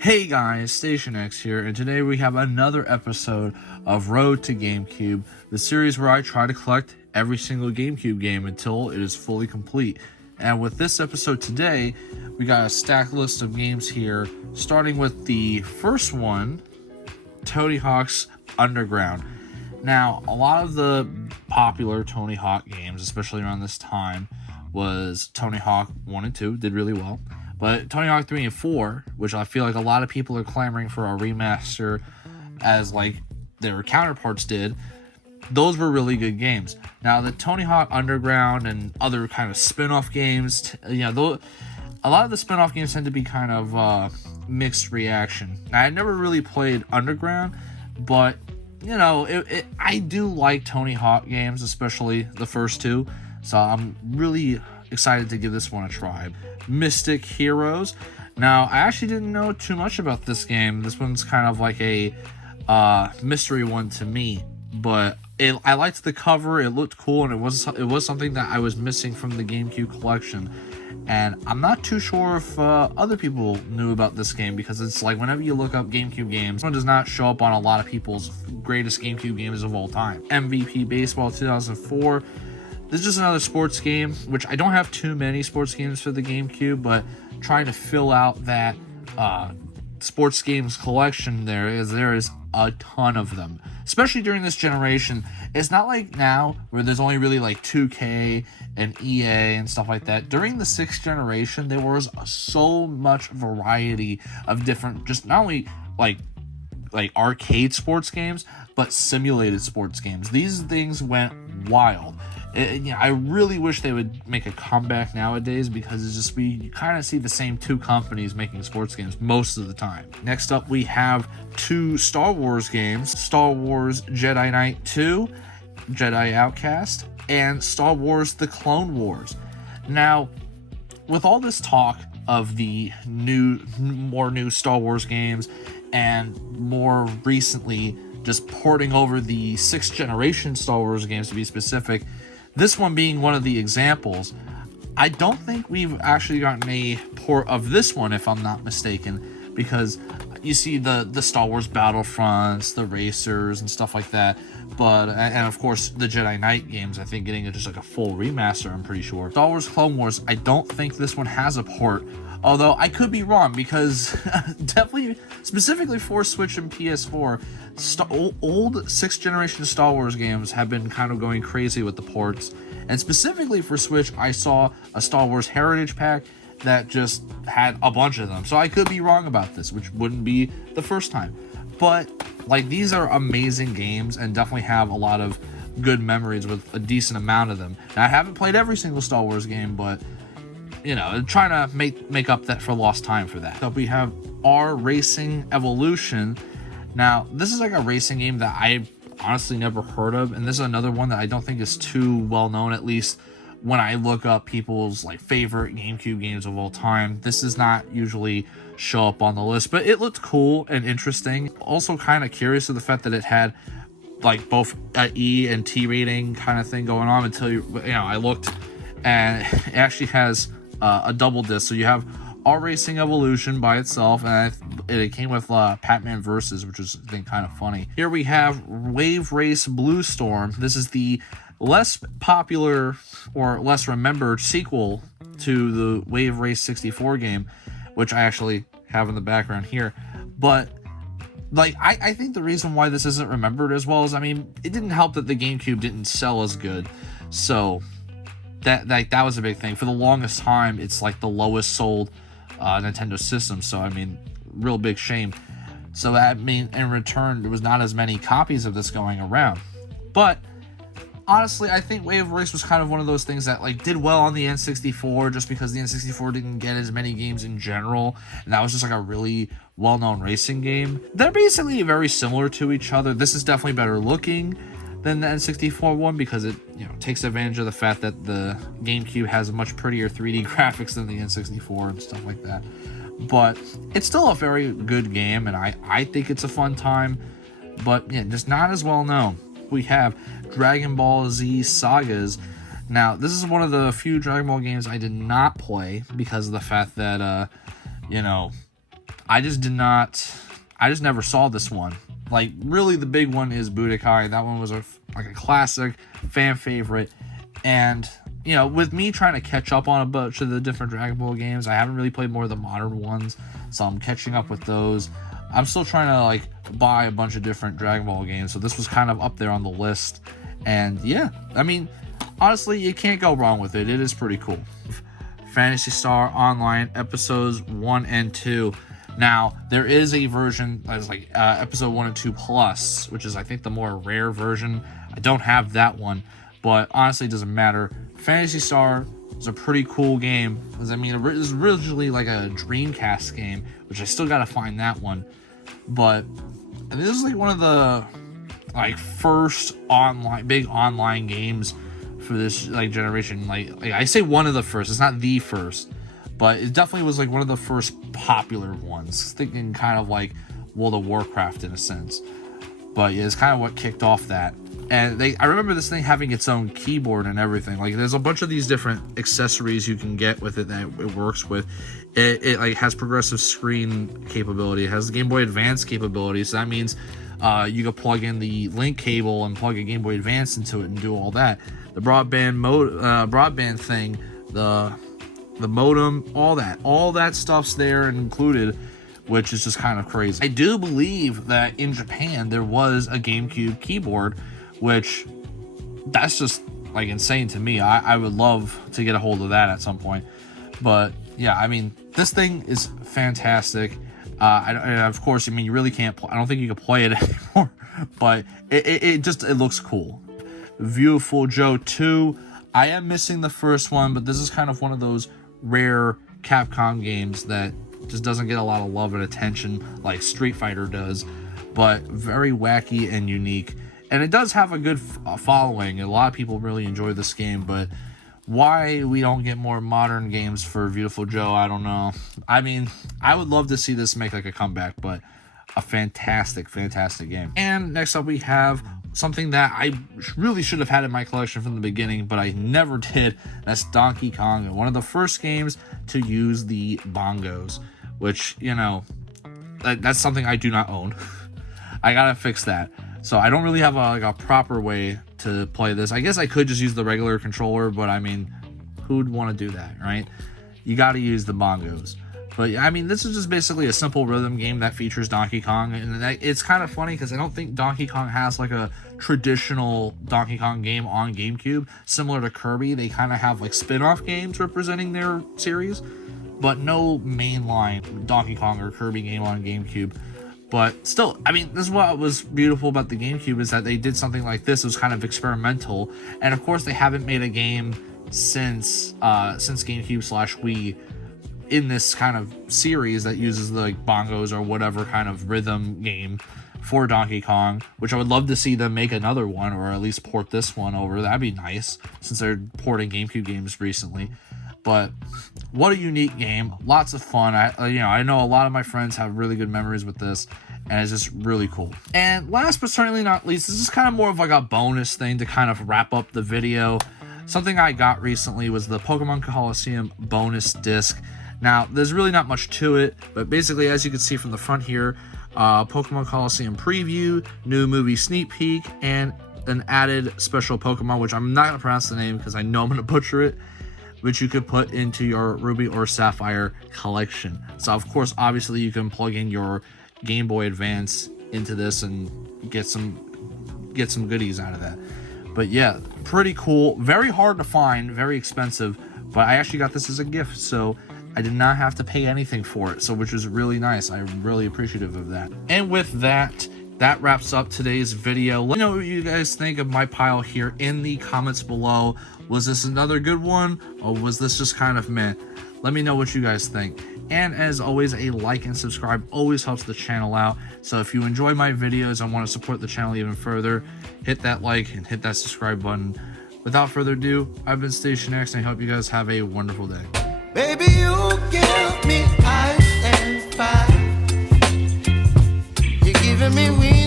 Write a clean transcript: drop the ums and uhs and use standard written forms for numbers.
Hey guys, Station X here, and today we have another episode of Road to GameCube, the series where I try to collect every single GameCube game until it is fully complete. And with this episode today, we got a stacked list of games here, starting with the first one, Tony Hawk's Underground. Now, a lot of the popular Tony Hawk games, especially around this time, was Tony Hawk 1 and 2, did really well. But Tony Hawk 3 and 4, which I feel like a lot of people are clamoring for a remaster as like their counterparts did, those were really good games. Now, the Tony Hawk Underground and other kind of spin-off games, a lot of the spin-off games tend to be kind of mixed reaction. Now, I never really played Underground, but I do like Tony Hawk games, especially the first two. So I'm really excited to give this one a try. Mystic Heroes. Now, I actually didn't know too much about this game. This one's kind of like a mystery one to me, but I liked the cover. It looked cool, and it was something that I was missing from the GameCube collection. And I'm not too sure if other people knew about this game, because it's like whenever you look up GameCube games, one does not show up on a lot of people's greatest GameCube games of all time. MVP Baseball 2004. This is just another sports game, which I don't have too many sports games for the GameCube, but trying to fill out that sports games collection there is a ton of them, especially during this generation. It's not like now where there's only really like 2K and EA and stuff like that. During the 6th generation, there was so much variety of different, just not only like arcade sports games, but simulated sports games. These things went wild. I really wish they would make a comeback nowadays, because it's just you kind of see the same two companies making sports games most of the time. Next up, we have two Star Wars games: Star Wars Jedi Knight 2, Jedi Outcast, and Star Wars The Clone Wars. Now, with all this talk of the more new Star Wars games, and more recently just porting over the 6th generation Star Wars games to be specific, this one being one of the examples, I don't think we've actually gotten a port of this one, if I'm not mistaken, because you see the Star Wars Battlefronts, the Racers, and stuff like that, and of course the Jedi Knight games, I think getting just like a full remaster, I'm pretty sure. Star Wars Clone Wars, I don't think this one has a port, although I could be wrong, because definitely, specifically for Switch and PS4, old 6th generation Star Wars games have been kind of going crazy with the ports. And specifically for Switch, I saw a Star Wars Heritage Pack that just had a bunch of them. So I could be wrong about this, which wouldn't be the first time. But like, these are amazing games and definitely have a lot of good memories with a decent amount of them. Now, I haven't played every single Star Wars game, but trying to make up that for lost time for that. So we have R Racing Evolution. Now, this is like a racing game that I honestly never heard of, and this is another one that I don't think is too well known, at least when I look up people's like favorite GameCube games of all time. This does not usually show up on the list, but it looked cool and interesting. Also kind of curious of the fact that it had like both a E and T rating kind of thing going on, until I looked, and it actually has a double disc. So you have R Racing Evolution by itself, and it came with Pac-Man Versus, which is, I think, kind of funny. Here we have Wave Race Blue Storm. This is the less popular or less remembered sequel to the Wave Race 64 game, which I actually have in the background here. But like, I think the reason why this isn't remembered as well is, I mean, it didn't help that the GameCube didn't sell as good. So that was a big thing. For the longest time, it's like the lowest sold Nintendo system, so I mean, real big shame. So that mean in return there was not as many copies of this going around. But honestly, I think Wave Race was kind of one of those things that like did well on the N64, just because the N64 didn't get as many games in general, and that was just like a really well-known racing game. They're basically very similar to each other. This is definitely better looking than the N64 one, because it takes advantage of the fact that the GameCube has much prettier 3D graphics than the N64 and stuff like that. But it's still a very good game, and I think it's a fun time, but just not as well known. We have Dragon Ball Z Sagas. Now, this is one of the few Dragon Ball games I did not play, because of the fact that I just never saw this one. Like, really, the big one is Budokai. That one was a classic, fan favorite. And, you know, with me trying to catch up on a bunch of the different Dragon Ball games, I haven't really played more of the modern ones, so I'm catching up with those. I'm still trying to, like, buy a bunch of different Dragon Ball games, so this was kind of up there on the list. And, yeah, I mean, honestly, you can't go wrong with it. It is pretty cool. Phantasy Star Online Episodes 1 and 2. Now, there is a version that's like Episode 1 and 2 Plus, which is, I think, the more rare version. I don't have that one, but honestly, it doesn't matter. Phantasy Star is a pretty cool game, because, I mean, it was originally like a Dreamcast game, which I still gotta find that one. But this is like one of the like first big online games for this like generation. Like I say, one of the first. It's not the first, but it definitely was like one of the first popular ones. Thinking kind of like World of Warcraft in a sense. But yeah, it's kind of what kicked off that. And I remember this thing having its own keyboard and everything. Like, there's a bunch of these different accessories you can get with it that it works with. It like has progressive screen capability. It has Game Boy Advance capability. So that means you can plug in the link cable and plug a Game Boy Advance into it and do all that. The broadband thing, the modem, all that stuff's there and included, which is just kind of crazy. I do believe that in Japan there was a GameCube keyboard, which that's just like insane to me. I would love to get a hold of that at some point. But yeah, I mean, this thing is fantastic. And of course, I mean, you really can't I don't think you can play it anymore, but it looks cool. Viewful Joe 2. I am missing the first one, but this is kind of one of those rare Capcom games that just doesn't get a lot of love and attention like Street Fighter does, but very wacky and unique. And it does have a good following. A lot of people really enjoy this game, but why we don't get more modern games for Viewful Joe, I don't know. I mean, I would love to see this make like a comeback, but a fantastic game. And next up we have something that I really should have had in my collection from the beginning, but I never did. That's Donkey Kong, one of the first games to use the bongos, which, you know, that's something I do not own. I gotta fix that. So I don't really have a proper way to play this. I guess I could just use the regular controller, but I mean, who'd want to do that, right? You gotta use the bongos. But I mean, this is just basically a simple rhythm game that features Donkey Kong, and it's kind of funny because I don't think Donkey Kong has like a traditional Donkey Kong game on GameCube. Similar to Kirby, they kind of have like spin-off games representing their series, but no mainline Donkey Kong or Kirby game on GameCube. But still, I mean, this is what was beautiful about the GameCube, is that they did something like this. It was kind of experimental, and of course, they haven't made a game since GameCube/Wii in this kind of series that uses the like bongos or whatever kind of rhythm game for Donkey Kong, which I would love to see them make another one, or at least port this one over. That'd be nice, since they're porting GameCube games recently. But what a unique game, lots of fun. I know a lot of my friends have really good memories with this, and it's just really cool. And last but certainly not least, this is kind of more of like a bonus thing to kind of wrap up the video. Something I got recently was the Pokemon Coliseum bonus disc. Now, there's really not much to it, but basically, as you can see from the front here, Pokemon Coliseum preview, new movie sneak peek, and an added special Pokemon, which I'm not going to pronounce the name because I know I'm going to butcher it, which you could put into your Ruby or Sapphire collection. So, of course, obviously, you can plug in your Game Boy Advance into this and get some goodies out of that. But yeah, pretty cool. Very hard to find, very expensive, but I actually got this as a gift, so I did not have to pay anything for it, so which was really nice. I'm really appreciative of that. And with that wraps up today's video. Let me know what you guys think of my pile here in the comments below. Was this another good one, or was this just kind of meh? Let me know what you guys think. And as always, a like and subscribe always helps the channel out. So if you enjoy my videos and want to support the channel even further, hit that like and hit that subscribe button. Without further ado, I've been Station X, and I hope you guys have a wonderful day. Baby, you give me ice and fire. You're giving me wings.